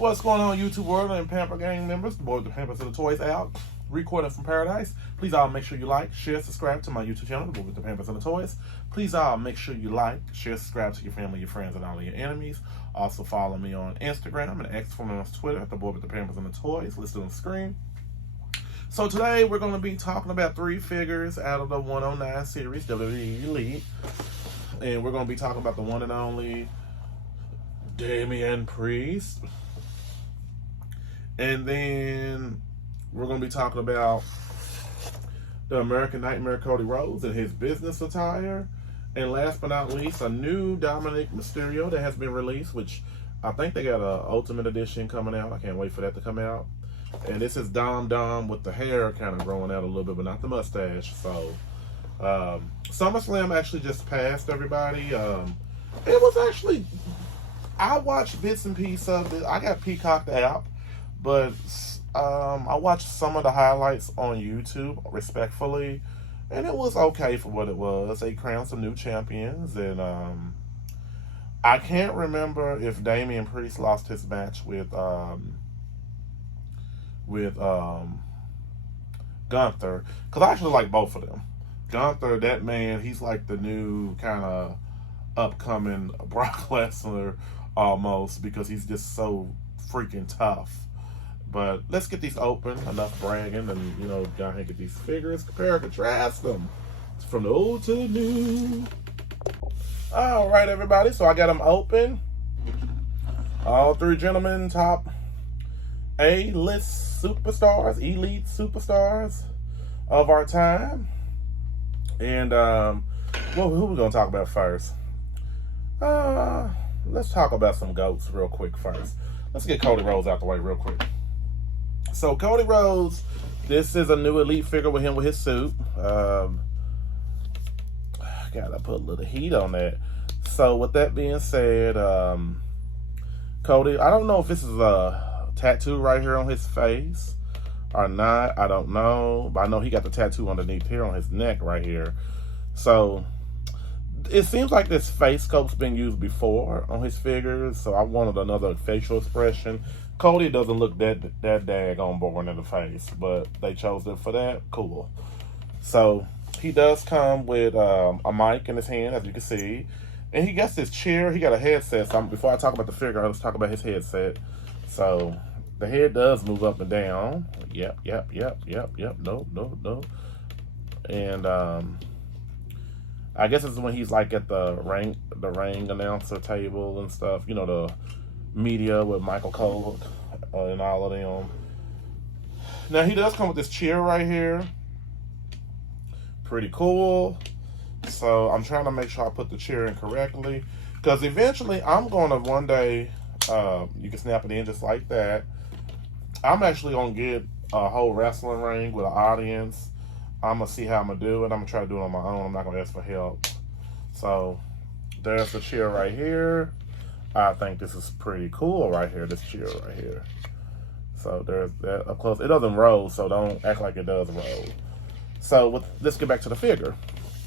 What's going on, YouTube world and Pamper Gang members? The boy with the Pampers and the Toys out, recording from paradise. Please all make sure you like, share, subscribe to my YouTube channel, the boy with the Pampers and the Toys. Please all make sure you like, share, subscribe to your family, your friends, and all of your enemies. Also follow me on Instagram and X for me on Twitter, the boy with the Pampers and the Toys, listed on the screen. So today we're going to be talking about 3 figures out of the 109 series, WWE Elite. And we're going to be talking about the one and only Damian Priest. And then we're going to be talking about the American Nightmare Cody Rhodes and his business attire. And last but not least, a new Dominik Mysterio that has been released, which I think they got an Ultimate Edition coming out. I can't wait for that to come out. And this is Dom with the hair kind of growing out a little bit, but not the mustache. So, SummerSlam actually just passed, everybody. It was actually, I watched bits and pieces of it. I got Peacock the app. But I watched some of the highlights on YouTube, respectfully, and it was okay for what it was. They crowned some new champions, and I can't remember if Damian Priest lost his match with Gunther, because I actually like both of them. Gunther, that man, he's like the new kind of upcoming Brock Lesnar almost, because he's just so freaking tough. But let's get these open. Enough bragging, and go ahead and get these figures, compare and contrast them from the old to the new. All right, everybody. So I got them open. All 3 gentlemen, top A-list superstars, elite superstars of our time. And well, who we gonna talk about first? Let's talk about some GOATs real quick first. Let's get Cody Rhodes out the way real quick. So Cody Rhodes, this is a new elite figure with him with his suit. Gotta put a little heat on that. So with that being said, Cody, I don't know if this is a tattoo right here on his face or not. I don't know, but I know he got the tattoo underneath here on his neck right here. So it seems like this face sculpt's been used before on his figures, so I wanted another facial expression. Cody doesn't look that daggone boring in the face, but they chose it for that. Cool. So he does come with a mic in his hand, as you can see, and he gets this chair. He got a headset. So before I talk about the figure, let's talk about his headset. So the head does move up and down. Yep. No. And I guess it's when he's like at the ring announcer table and stuff. The media with Michael Cole and all of them. Now he does come with this chair right here. Pretty cool. So I'm trying to make sure I put the chair in correctly, because eventually I'm going to one day, you can snap it in just like that. I'm actually going to get a whole wrestling ring with an audience. I'm going to see how I'm going to do it. I'm going to try to do it on my own. I'm not going to ask for help. So there's the chair right here. I think this is pretty cool right here, this chair right here. So there's that up close. It doesn't roll, so don't act like it does roll. So let's get back to the figure.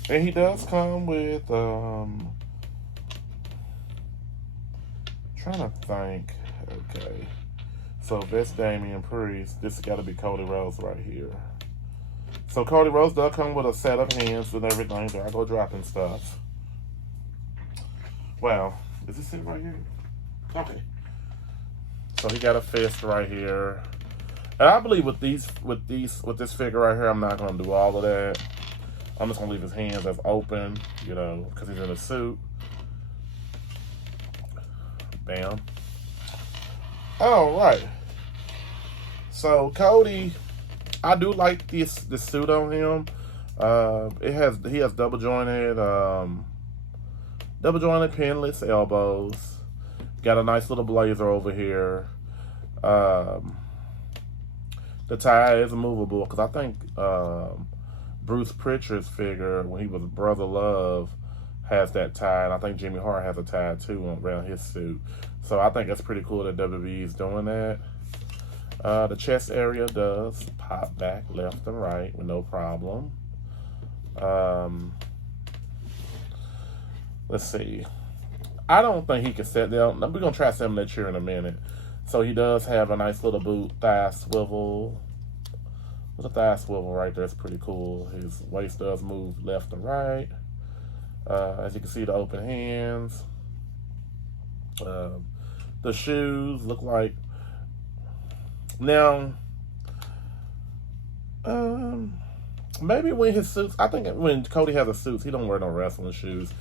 And he does come with, trying to think, okay. So if that's Damian Priest, this has got to be Cody Rhodes right here. So Cody Rhodes does come with a set of hands and everything. There I go dropping stuff. Wow. Is this it right here? Okay. So he got a fist right here. And I believe with this figure right here, I'm not gonna do all of that. I'm just gonna leave his hands as open, because he's in a suit. Bam. All right. So Cody, I do like this suit on him. He has double jointed pinless elbows. Got a nice little blazer over here. The tie is movable, because I think Bruce Pritchard's figure, when he was Brother Love, has that tie, and I think Jimmy Hart has a tie too around his suit. So I think that's pretty cool that WWE's doing that. The chest area does pop back left and right with no problem. Let's see. I don't think he can set down. We're going to try setting that chair in a minute. So he does have a nice little boot thigh swivel. There's a thigh swivel right there. It's pretty cool. His waist does move left and right. As you can see, the open hands. The shoes look like... Now, maybe when his suits... I think when Cody has the suits, he don't wear no wrestling shoes.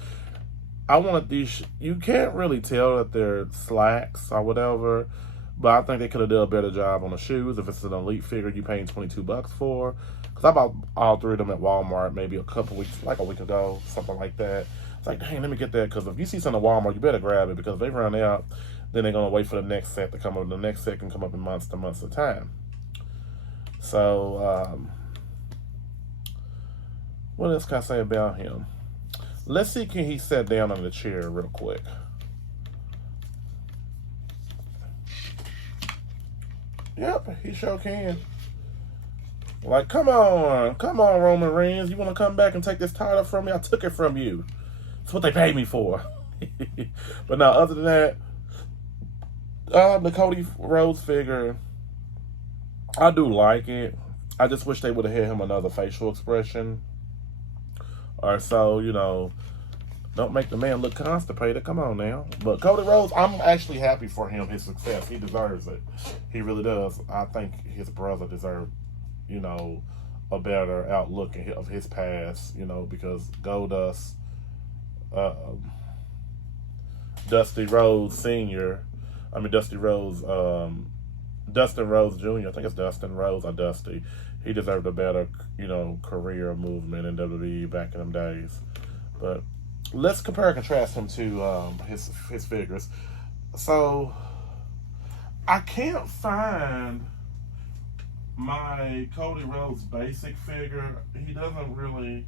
I wanted these... You can't really tell that they're slacks or whatever, but I think they could have done a better job on the shoes. If it's an elite figure you paying $22 for. Because I bought all three of them at Walmart maybe a couple weeks, like a week ago, something like that. It's like, dang, let me get that. Because if you see something at Walmart, you better grab it. Because if they run out, then they're going to wait for the next set to come up. The next set can come up in months to months of time. So, what else can I say about him? Let's see, can he sit down on the chair real quick? Yep, he sure can. Like, come on, Roman Reigns. You want to come back and take this title from me? I took it from you. That's what they paid me for. But now, other than that, the Cody Rhodes figure, I do like it. I just wish they would have had him another facial expression or so, you know. Don't make the man look constipated. Come on now. But Cody Rhodes, I'm actually happy for him, his success. He deserves it. He really does. I think his brother deserved, you know, a better outlook of his past, you know, because Goldust, Dustin Rhodes Jr., Dustin Rhodes Jr., I think it's Dustin Rhodes or Dusty. He deserved a better, you know, career movement in WWE back in them days. But let's compare and contrast him to his figures. So, I can't find my Cody Rhodes basic figure. He doesn't really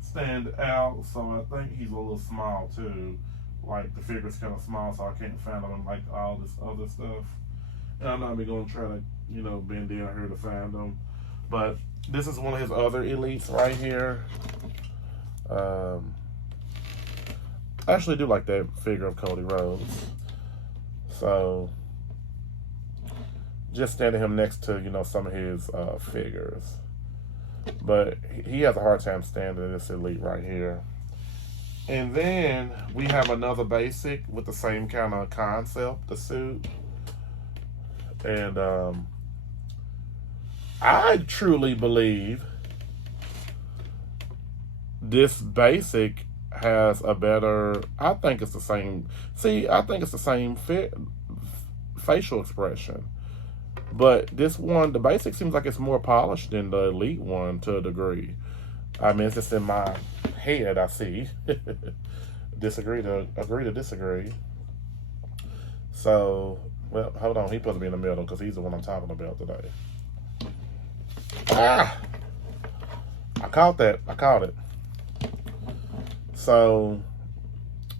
stand out, so I think he's a little small too. Like, the figure's kind of small, so I can't find him like all this other stuff. And I'm not even going to try to, you know, bend down here to find him. But this is one of his other elites right here. I actually do like that figure of Cody Rhodes. So, just standing him next to, you know, some of his figures. But he has a hard time standing this elite right here. And then we have another basic with the same kind of concept, the suit. And I truly believe this basic has a better, I think it's the same, I think it's the same facial expression. But this one, the basic seems like it's more polished than the elite one to a degree. I mean, it's just in my head, I see. Agree to disagree. So, well, hold on. He's supposed to be in the middle because he's the one I'm talking about today. Ah! I caught that. I caught it. So,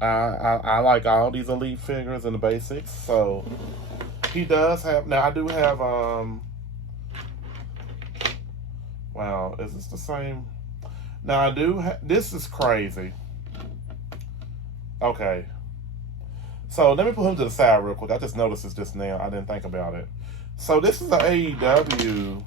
I like all these elite figures and the basics. So, he does have... Now, I do have... Wow, is this the same? Now, I do... This is crazy. Okay. So, let me put him to the side real quick. I just noticed this just now. I didn't think about it. So, this is the AEW...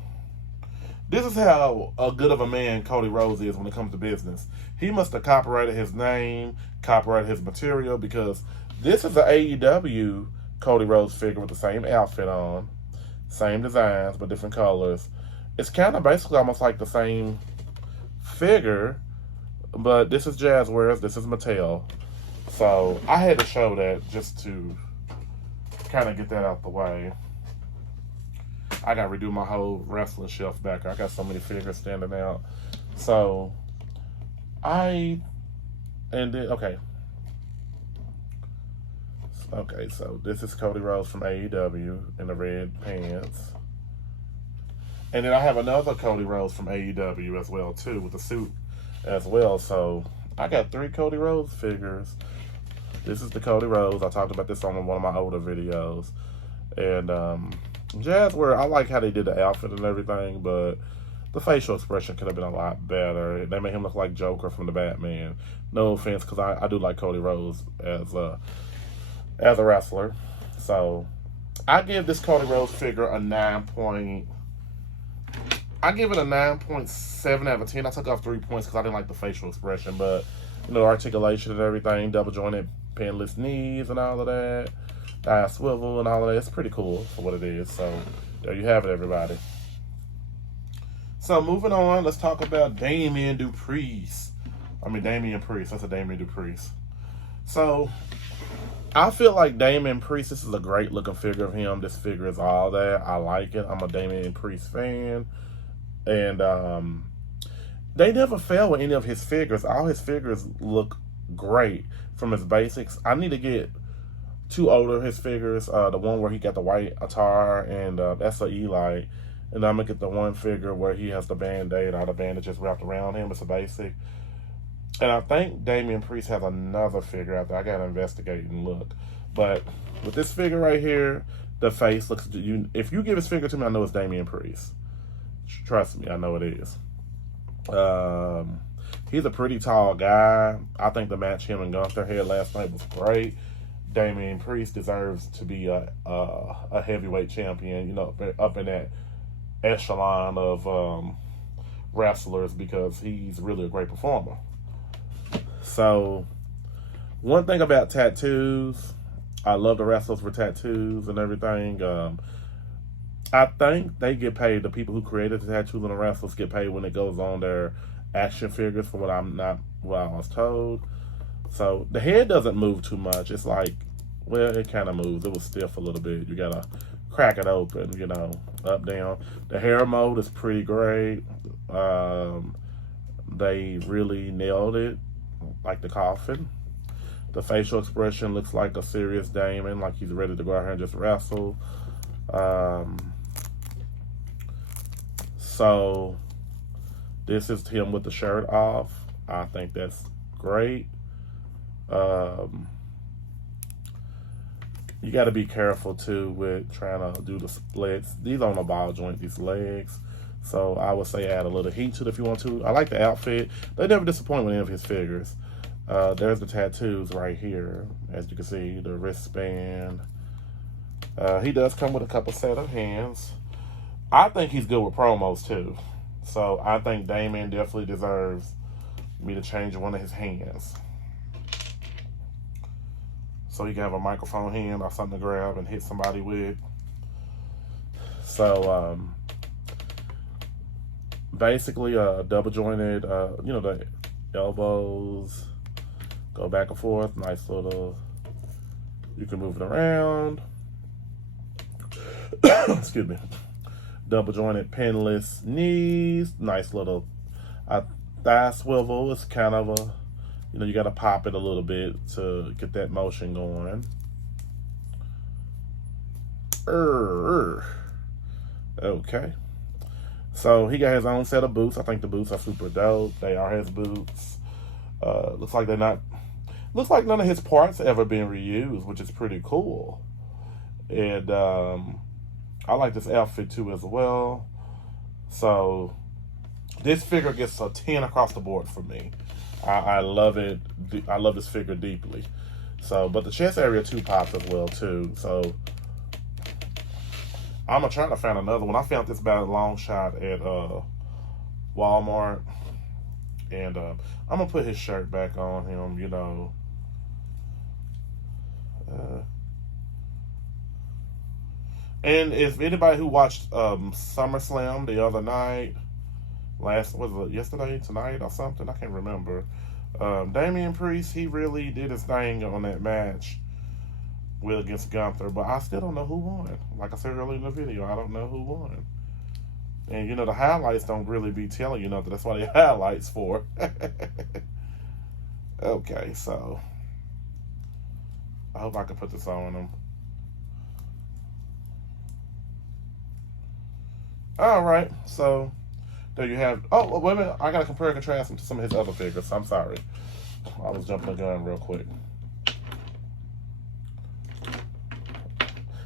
This is how good of a man Cody Rhodes is when it comes to business. He must have copyrighted his name, copyrighted his material, because this is the AEW Cody Rhodes figure with the same outfit on, same designs, but different colors. It's kind of basically almost like the same figure, but this is Jazzwares, this is Mattel. So I had to show that just to kind of get that out the way. I got to redo my whole wrestling shelf back there. I got so many figures standing out. So, okay. Okay, so this is Cody Rhodes from AEW in the red pants. And then I have another Cody Rhodes from AEW as well, too, with the suit as well. So, I got 3 Cody Rhodes figures. This is the Cody Rhodes. I talked about this on one of my older videos. And, Jazzware, I like how they did the outfit and everything, but the facial expression could have been a lot better. They made him look like Joker from the Batman. No offense, because I do like Cody Rhodes as a wrestler. So, I give this Cody Rhodes figure a 9 point. I give it a 9.7 out of 10. I took off 3 points because I didn't like the facial expression, but you know, articulation and everything, double jointed, pinless knees and all of that, swivel and all of that. It's pretty cool for what it is. So there you have it, everybody. So moving on, let's talk about Damian Priest. That's a Damian Priest. So I feel like Damian Priest, this is a great looking figure of him. This figure is all that. I like it. I'm a Damian Priest fan. And they never fail with any of his figures. All his figures look great from his basics. I need to get 2 older his figures. The one where he got the white attire, and that's a Eli. And I'm going to get the one figure where he has the band-aid or the bandages wrapped around him. It's a basic. And I think Damian Priest has another figure out there. I got to investigate and look. But with this figure right here, the face looks... If you give his figure to me, I know it's Damian Priest. Trust me, I know it is. He's a pretty tall guy. I think the match him and Gunther had last night was great. Damian Priest deserves to be a heavyweight champion, you know, up in that echelon of wrestlers, because he's really a great performer. So, one thing about tattoos, I love the wrestlers for tattoos and everything. I think they get paid, the people who created the tattoos and the wrestlers get paid when it goes on their action figures, from what I was told. So, the head doesn't move too much. It's like, well, it kind of moves. It was stiff a little bit. You gotta crack it open, you know, up, down. The hair mode is pretty great. They really nailed it, like the coffin. The facial expression looks like a serious Damon, like he's ready to go out here and just wrestle. So, this is him with the shirt off. I think that's great. You got to be careful too with trying to do the splits. These are on a ball joint, these legs. So I would say add a little heat to it if you want to. I like the outfit. They never disappoint with any of his figures. There's the tattoos right here. As you can see, the wristband. He does come with a couple set of hands. I think he's good with promos too. So I think Damian definitely deserves me to change one of his hands. So he can have a microphone hand or something to grab and hit somebody with. So, basically, double jointed, you know, the elbows go back and forth. Nice little, you can move it around. Excuse me. Double jointed pinless knees. Nice little thigh swivel. It's kind of a, you know, you got to pop it a little bit to get that motion going. Okay. So he got his own set of boots. I think the boots are super dope. They are his boots. Looks like none of his parts ever been reused, which is pretty cool. And I like this outfit too as well. So this figure gets a 10 across the board for me. I love it. I love this figure deeply. So, but the chest area too pops as well too. So I'm gonna try to find another one. I found this by a long shot at Walmart, and I'm gonna put his shirt back on him. You know. And if anybody who watched SummerSlam the other night, yesterday, tonight, or something, I can't remember. Damian Priest, he really did his thing on that match against Gunther, but I still don't know who won. Like I said earlier in the video, I don't know who won. And you know, the highlights don't really be telling you nothing. That's why they highlights for. Okay, so I hope I can put this on him. Alright, so there you have. Oh, wait a minute. I got to compare and contrast him to some of his other figures. I'm sorry. I was jumping the gun real quick.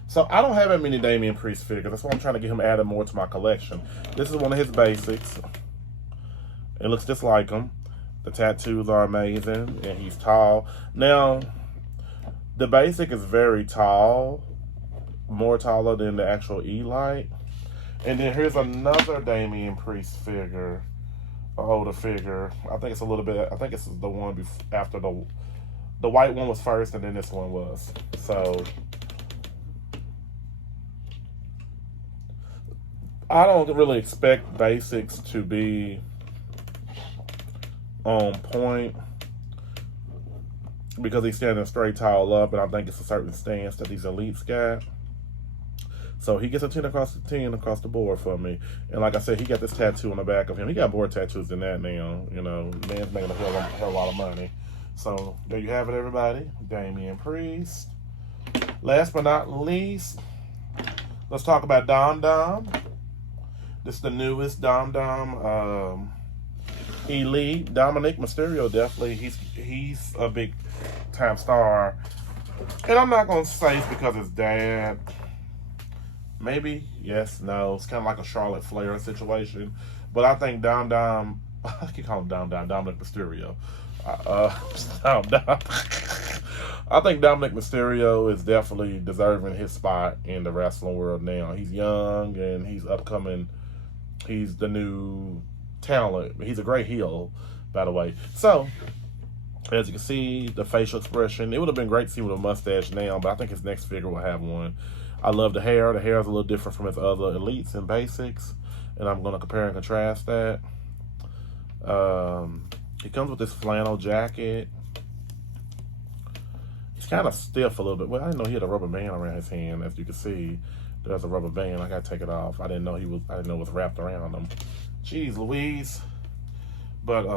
So I don't have that many Damian Priest figures. That's why I'm trying to get him added more to my collection. This is one of his basics. It looks just like him. The tattoos are amazing, and he's tall. Now, the basic is very tall, more taller than the actual Elite. And then here's another Damian Priest figure, an older figure. I think it's a little bit. I think it's the one after the white one was first, and then this one was. So I don't really expect basics to be on point because he's standing straight tall up, and I think it's a certain stance that these elites got. So he gets a 10 across the board for me. And like I said, he got this tattoo on the back of him. He got more tattoos than that now. You know, man's making a hell lot of money. So there you have it, everybody. Damian Priest. Last but not least, let's talk about Dom Dom. This is the newest Dom Dom Elite. Dominik Mysterio, definitely. He's a big time star. And I'm not going to say it's because his dad. Maybe, yes, no. It's kind of like a Charlotte Flair situation. But I think Dom Dom, I can call him Dom Dom, Dominik Mysterio. Dom Dom. I think Dominik Mysterio is definitely deserving his spot in the wrestling world now. He's young and he's upcoming. He's the new talent. He's a great heel, by the way. So, as you can see, the facial expression, it would have been great to see with a mustache now, but I think his next figure will have one. I love the hair. The hair is a little different from his other elites and basics, and I'm going to compare and contrast that. He comes with this flannel jacket. He's kind of stiff a little bit. Well, I didn't know he had a rubber band around his hand. As you can see, there's a rubber band. I got to take it off. I didn't know it was wrapped around him. Jeez Louise. But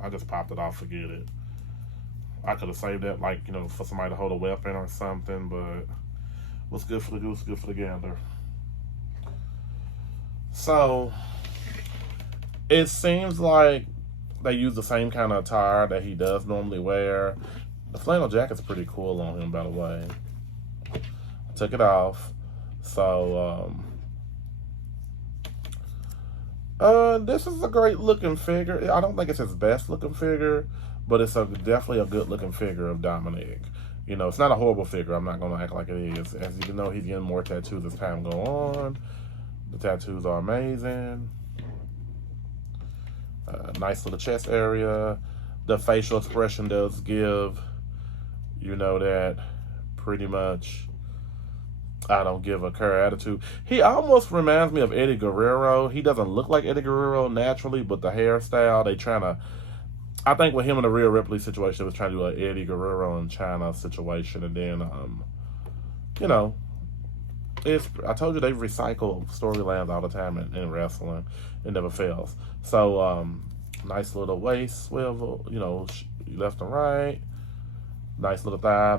I just popped it off. Forget it. I could have saved that, like, you know, for somebody to hold a weapon or something, but what's good for the goose, good for the gander. So, it seems like they use the same kind of attire that he does normally wear. The flannel jacket's pretty cool on him, by the way. I took it off. So, this is a great looking figure. I don't think it's his best looking figure, but it's definitely a good looking figure of Dominik. You know, it's not a horrible figure. I'm not going to act like it is. As you can know, he's getting more tattoos as time go on. The tattoos are amazing. Nice little chest area. The facial expression does give, you know, that pretty much I don't give a care attitude. He almost reminds me of Eddie Guerrero. He doesn't look like Eddie Guerrero naturally, but the hairstyle, they trying to, I think with him in the Rhea Ripley situation, it was trying to do an Eddie Guerrero in China situation. And then, you know, I told you they recycle storylines all the time in wrestling. It never fails. So, nice little waist swivel, you know, left and right. Nice little thigh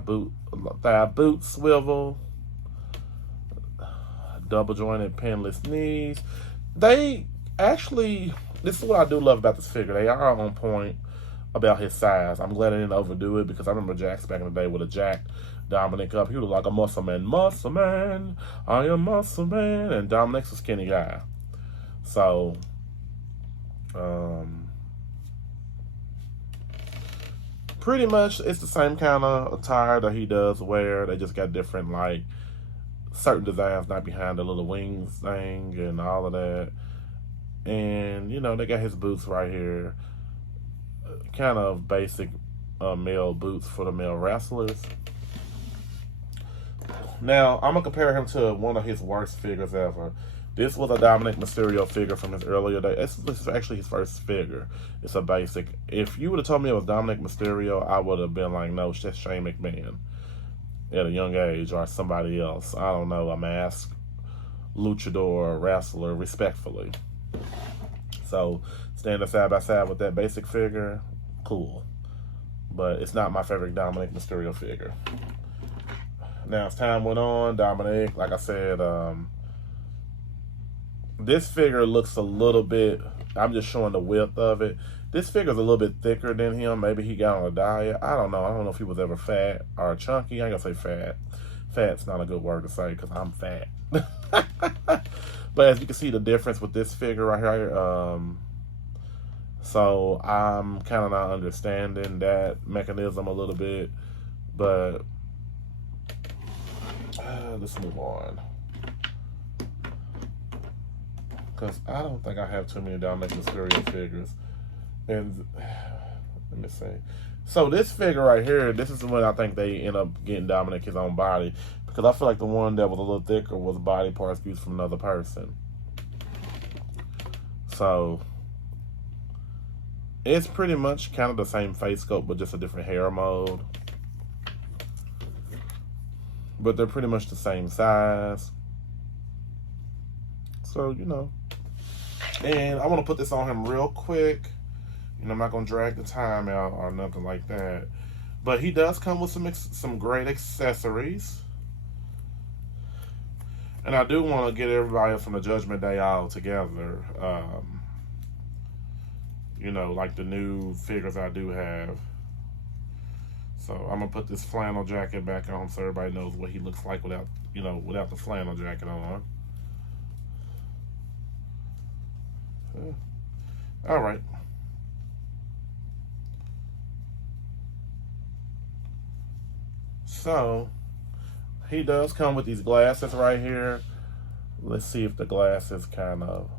boot swivel. Double jointed pinless knees. They actually, this is what I do love about this figure. They are on point about his size. I'm glad I didn't overdo it because I remember Jax back in the day would have jacked Dominik up. He was like a muscle man. Muscle man. I am muscle man. And Dominik's a skinny guy. So, pretty much it's the same kind of attire that he does wear. They just got different, like, certain designs not behind the little wings thing and all of that. And, you know, they got his boots right here. Kind of basic male boots for the male wrestlers. Now, I'm going to compare him to one of his worst figures ever. This was a Dominik Mysterio figure from his earlier days. This is actually his first figure. It's a basic. If you would have told me it was Dominik Mysterio, I would have been like, no, it's just Shane McMahon at a young age, or somebody else. I don't know, a masked luchador wrestler, respectfully. So, standing side by side with that basic figure, cool. But it's not my favorite Dominik Mysterio figure. Now, as time went on, Dominik, like I said, this figure looks a little bit, I'm just showing the width of it. This figure's a little bit thicker than him. Maybe he got on a diet. I don't know. I don't know if he was ever fat or chunky. I ain't gonna say fat. Fat's not a good word to say because I'm fat. But as you can see the difference with this figure right here, so I'm kind of not understanding that mechanism a little bit. But let's move on. Because I don't think I have too many Dominik Mysterio figures. And let me see. So this figure right here, this is the one I think they end up getting Dominik his own body. Because I feel like the one that was a little thicker was body parts used from another person. So it's pretty much kind of the same face sculpt, but just a different hair mode. But they're pretty much the same size. So, you know. And I want to put this on him real quick. You know, I'm not going to drag the time out or nothing like that. But he does come with some great accessories. And I do want to get everybody from the Judgment Day all together. You know, like the new figures I do have. So I'm going to put this flannel jacket back on so everybody knows what he looks like without, you know, without the flannel jacket on. All right. So he does come with these glasses right here. Let's see if the glasses kind of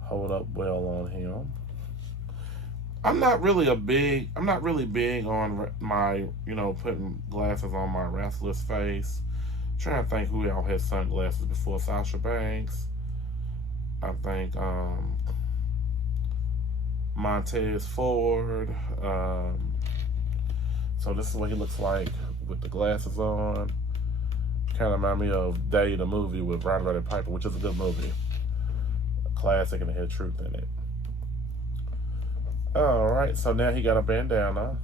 hold up well on him. I'm not really big on my, you know, putting glasses on my wrestler's face. I'm trying to think who else had sunglasses before. Sasha Banks. I think Montez Ford. So this is what he looks like with the glasses on. Kind of remind me of Day, the movie with Brian Roddy Piper, which is a good movie. A classic, and it had truth in it. Alright, so now he got a bandana.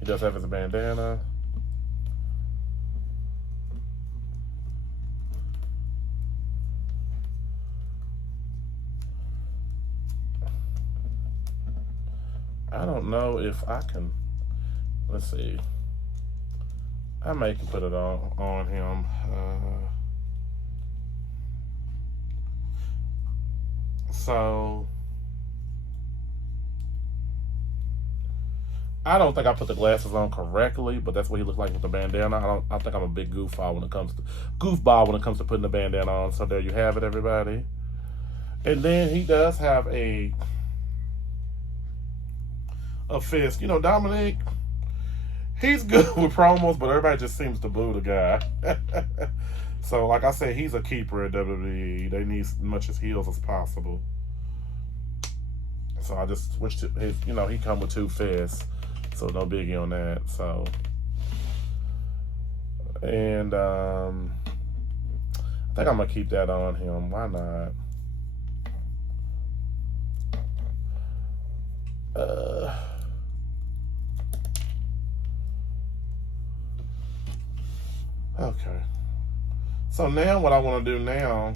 He does have his bandana. I don't know if I can. Let's see. I may can put it on him. So I don't think I put the glasses on correctly, but that's what he looks like with the bandana. I think I'm a big goofball when it comes to putting the bandana on. So there you have it, everybody. And then he does have a fist. You know, Dominik, he's good with promos, but everybody just seems to boo the guy. So, like I said, he's a keeper at WWE. They need as much as heels as possible. So I just switched to his, you know, he come with two fists. So no biggie on that. So, and I think I'm going to keep that on him. Why not? Okay. So now what I want to do now,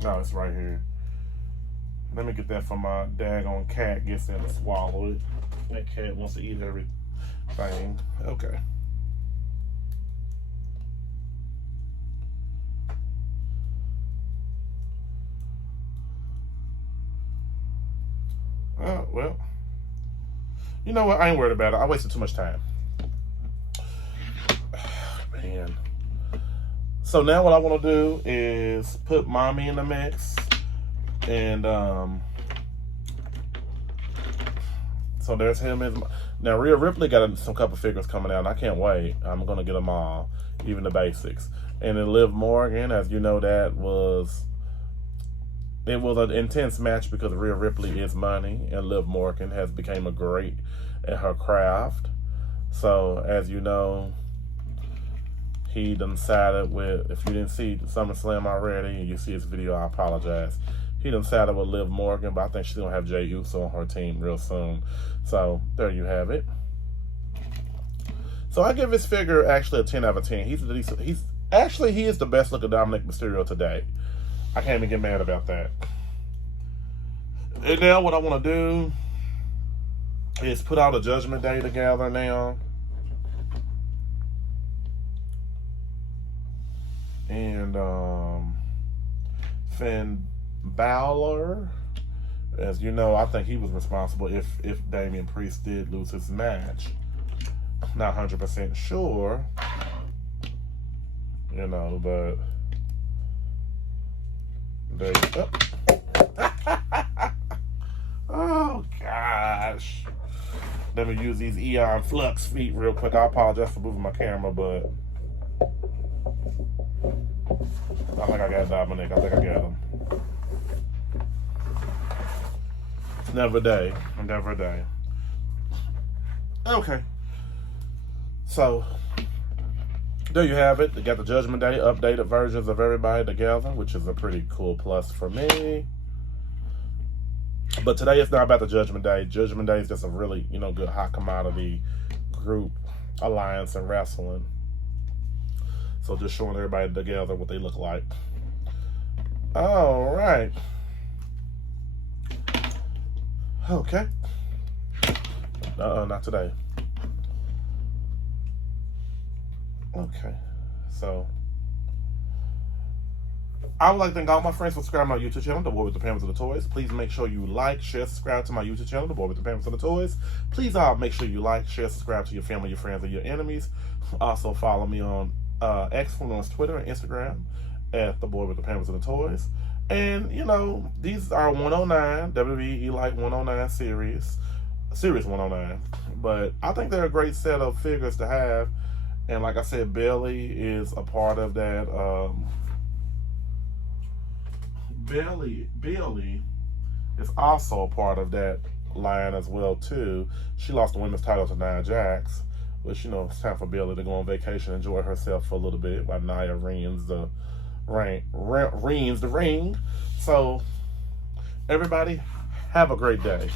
no, it's right here. Let me get that from my daggone cat gets in and swallow it. That cat wants to eat everything. Okay. Well, you know what? I ain't worried about it. I wasted too much time. Man. So now what I want to do is put Mommy in the mix. And so there's him. Now Rhea Ripley got some couple figures coming out, and I can't wait. I'm going to get them all, even the basics. And then Liv Morgan, as you know, it was an intense match because Rhea Ripley is money, and Liv Morgan has become a great at her craft. So, as you know, he done sided with, if you didn't see SummerSlam already, and you see his video, I apologize. He done sided with Liv Morgan, but I think she's going to have Jey Uso on her team real soon. So, there you have it. So, I give this figure actually a 10 out of 10. He is the best looking Dominik Mysterio today. I can't even get mad about that. And now what I want to do is put out a Judgment Day together now. And Finn Balor, as you know, I think he was responsible if Damian Priest did lose his match. Not 100% sure, you know, but there you go. Oh, gosh. Let me use these Eon Flux feet real quick. I apologize for moving my camera, but I think I got Dominik. I think I got him. Never a day. Never a day. Okay. So, there you have it. They got the Judgment Day updated versions of everybody together, which is a pretty cool plus for me. But today it's not about the Judgment Day. Judgment Day is just a really, you know, good hot commodity group alliance in wrestling. So just showing everybody together what they look like. All right. Okay. Not today. Okay. So I would like to thank all my friends for subscribing to my YouTube channel, The Boy with the Pampers of the Toys. Please make sure you like, share, subscribe to my YouTube channel, The Boy with the Pampers of the Toys. Please make sure you like, share, subscribe to your family, your friends, and your enemies. Also follow me on X, formerly on Twitter and Instagram at The Boy with the Pampers of the Toys. And, you know, these are 109, WWE Elite 109 series 109. But I think they're a great set of figures to have. And like I said, Bailey is a part of that. Bailey is also a part of that line as well too. She lost the women's title to Nia Jax, which, you know, it's time for Bailey to go on vacation, enjoy herself for a little bit while Nia reigns the ring. So everybody have a great day.